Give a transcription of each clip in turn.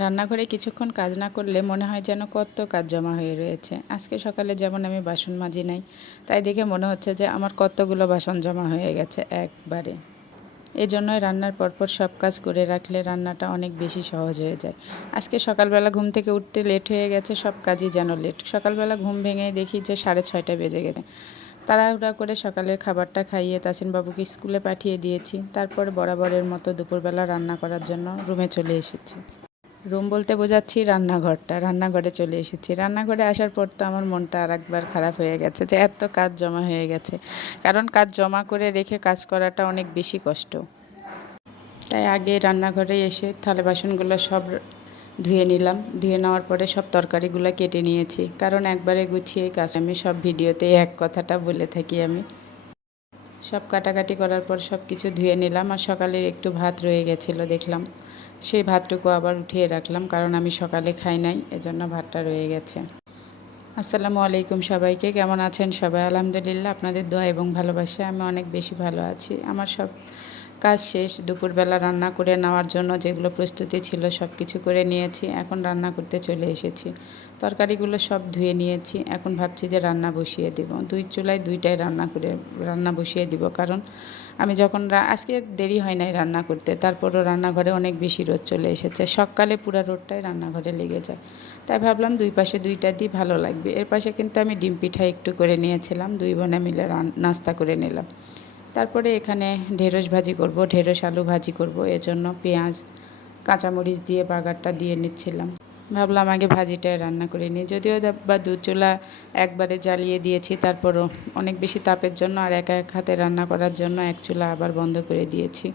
রান্নাঘরে কিছুক্ষণ কাজ না করলে মনে হয় যেন কত কাজ জমা হয়ে রয়েছে। আজকে সকালে যেমন আমি বাসন মাজি নাই, তাই দেখে মনে হচ্ছে যে আমার কতগুলো বাসন জমা হয়ে গেছে একবারে। এজন্যই রান্নার পরপর সব কাজ করে রাখলে রান্নাটা অনেক বেশি সহজ হয়ে যায়। আজকে সকালবেলা ঘুম থেকে উঠতে লেট হয়ে গেছে, সব কাজই যেন লেট। সকালবেলা ঘুম ভেঙেই দেখি যে 6:30 বেজে গেছে। তাড়াহুড়া করে সকালের খাবারটা খাইয়ে তাসিন বাবুকে স্কুলে পাঠিয়ে দিয়েছি। তারপর বরাবরের মতো দুপুরবেলা রান্না করার জন্য রুমে চলে এসেছি। রুম বলতে বোঝাচ্ছি রান্নাঘরটা। রান্নাঘরে চলে এসেছি। রান্নাঘরে আসার পর তো আমার মনটা আরেকবার খারাপ হয়ে গেছে যে এত কাজ জমা হয়ে গেছে। কারণ কাজ জমা করে রেখে কাজ করাটা অনেক বেশি কষ্ট। তাই আগে রান্নাঘরে এসে থালা বাসনগুলো সব ধুয়ে নিলাম। ধুয়ে নেওয়ার পরে সব তরকারিগুলো কেটে নিয়েছি। কারণ একবারে গুছিয়ে কাজ আমি সব ভিডিওতে এক কথাটা বলে থাকি আমি। সব কাটাকাটি করার পর সব কিছু ধুয়ে নিলাম। আর সকালের একটু ভাত রয়ে গেছিলো দেখলাম, সেই ভাতটুকু আবার উঠিয়ে রাখলাম, কারণ আমি সকালে খাই নাই, এজন্য ভাতটা রয়ে গেছে। আসসালামু আলাইকুম সবাইকে, কেমন আছেন সবাই? আলহামদুলিল্লাহ, আপনাদের দোয়া এবং ভালোবাসায় আমি অনেক বেশি ভালো আছি। আমার সব কাজ শেষ। দুপুরবেলা রান্না করে নেওয়ার জন্য যেগুলো প্রস্তুতি ছিল সব কিছু করে নিয়েছি। এখন রান্না করতে চলে এসেছি। তরকারিগুলো সব ধুয়ে নিয়েছি। এখন ভাবছি যে রান্না বসিয়ে দেব। দুই চুলায় দুইটাই রান্না বসিয়ে দিব, কারণ আমি যখন আজকে দেরি হয় নাই রান্না করতে, তারপরও রান্নাঘরে অনেক বেশি রোদ চলে এসেছে। সকালে পুরো রোদটাই রান্নাঘরে লেগে যায়। তাই ভাবলাম দুই পাশে দুইটা দিই, ভালো লাগবে। এর পাশে কিন্তু আমি ডিম পিঠা একটু করে নিয়েছিলাম, দুই বোনে মিলে নাস্তা করে নিলাম। তারপরে এখানে ঢেঁড়স ভাজি করব, ঢেঁড়স আলু ভাজি করব। এজন্য পেঁয়াজ কাঁচামরিচ দিয়ে বাগারটা দিয়ে নিচ্ছিলাম। ভাবলাম আগে ভাজিটাই রান্না করে নিই। যদিও বা দু চুলা একবারে জ্বালিয়ে দিয়েছি, তারপরও অনেক বেশি তাপের জন্য আর এক হাতে রান্না করার জন্য এক চুলা আবার বন্ধ করে দিয়েছি,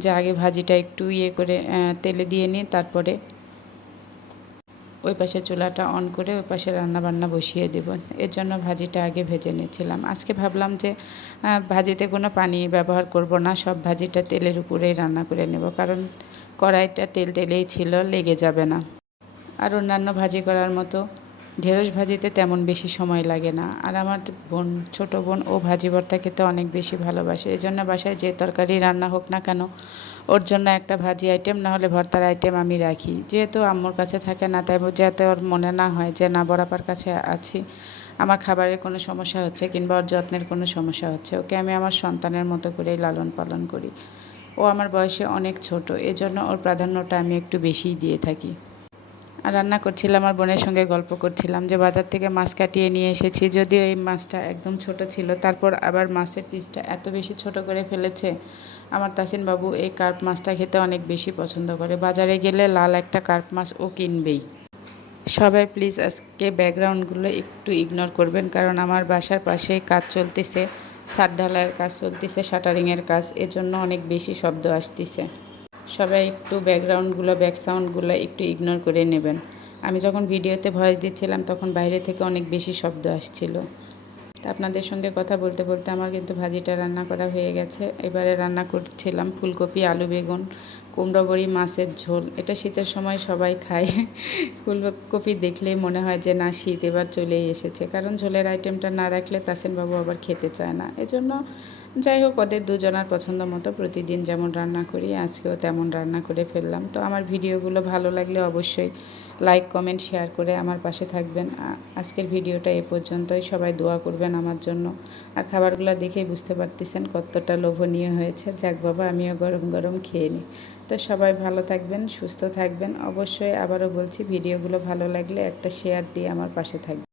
যে আগে ভাজিটা একটু করে তেলে দিয়ে নিই, তারপরে ওই পাশে চুলাটা অন করে ওই পাশে রান্নাবান্না বসিয়ে দেব। এর জন্য ভাজিটা আগে ভেজে নিয়েছিলাম। আজকে ভাবলাম যে ভাজিতে কোনো পানি ব্যবহার করব না, সব ভাজিটা তেলের উপরেই রান্না করে নেব, কারণ কড়াইটা তেলেই ছিল, লেগে যাবে না। আর অন্যান্য ভাজি করার মতো ঢেঁড়স ভাজিতে তেমন বেশি সময় লাগে না। আর আমার ছোট বোন ও ভাজি ভর্তা খেতে অনেক বেশি ভালোবাসে। এই জন্য বাসায় যে তরকারি রান্না হোক না কেন, ওর জন্য একটা ভাজি আইটেম না হলে ভর্তার আইটেম আমি রাখি। যেহেতু আম্মুর কাছে থাকে না, তাই যাতে ওর মনে না হয় যে না বরাবর কাছে আছি, আমার খাবারের কোনো সমস্যা হচ্ছে কিংবা ওর যত্নের কোনো সমস্যা হচ্ছে, ওকে আমি আমার সন্তানের মতো করেই লালন পালন করি। ও আমার বয়সে অনেক ছোট, এজন্য ওর প্রাধান্যটা আমি একটু বেশিই দিয়ে থাকি। আর রান্না করছিলাম, আর বোনের সঙ্গে গল্প করছিলাম যে বাজার থেকে মাছ কাটিয়ে নিয়ে এসেছি। যদিও এই মাছটা একদম ছোট ছিল, তারপর আবার মাছের পিসটা এত বেশি ছোট করে ফেলেছে। আমার তাসিন বাবু এই কার্প মাছটা খেতে অনেক বেশি পছন্দ করে। বাজারে গেলে লাল একটা কার্প মাছ ও কিনবেই। সবাই প্লিজ আজকে ব্যাকগ্রাউন্ডগুলো একটু ইগনোর করবেন, কারণ আমার বাসার পাশেই কাজ চলতেছে, ছাদ ঢালাইয়ের কাজ চলতেছে, শাটারিংয়ের কাজ, এজন্য অনেক বেশি শব্দ আসতেছে। সবাই একটু ব্যাক সাউন্ডগুলো একটু ইগনোর করে নেবেন। আমি যখন ভিডিওতে ভয়েস দিচ্ছিলাম তখন বাইরে থেকে অনেক বেশি শব্দ আসছিল। তা আপনাদের সঙ্গে কথা বলতে বলতে আমার কিন্তু ভাজিটা রান্না করা হয়ে গেছে। এবারে রান্না করছিলাম ফুলকপি, আলু, বেগুন, কুমড়ো বড়ি, মাছের ঝোল। এটা শীতের সময় সবাই খায়। ফুলকপি দেখলেই মনে হয় যে না, শীত এবার চলেই এসেছে, কারণ ঝোলের আইটেমটা না রাখলে তাসিন বাবু আবার খেতে চায় না। এজন্য যাই হোক, ওদের দুজনার পছন্দ মতো প্রতিদিন যেমন রান্না করি আজকেও তেমন রান্না করে ফেললাম। তো আমার ভিডিওগুলো ভালো লাগলে অবশ্যই লাইক, কমেন্ট, শেয়ার করে আমার পাশে থাকবেন। আজকের ভিডিওটা এ পর্যন্তই। সবাই দোয়া করবেন আমার জন্য। আর খাবারগুলো দেখেই বুঝতে পারতেছেন কতটা লোভনীয় হয়েছে। যাক বাবা, আমিও গরম গরম খেয়ে নিই। তো সবাই ভালো থাকবেন, সুস্থ থাকবেন। অবশ্যই আবারও বলছি, ভিডিওগুলো ভালো লাগলে একটা শেয়ার দিয়ে আমার পাশে থাকবেন।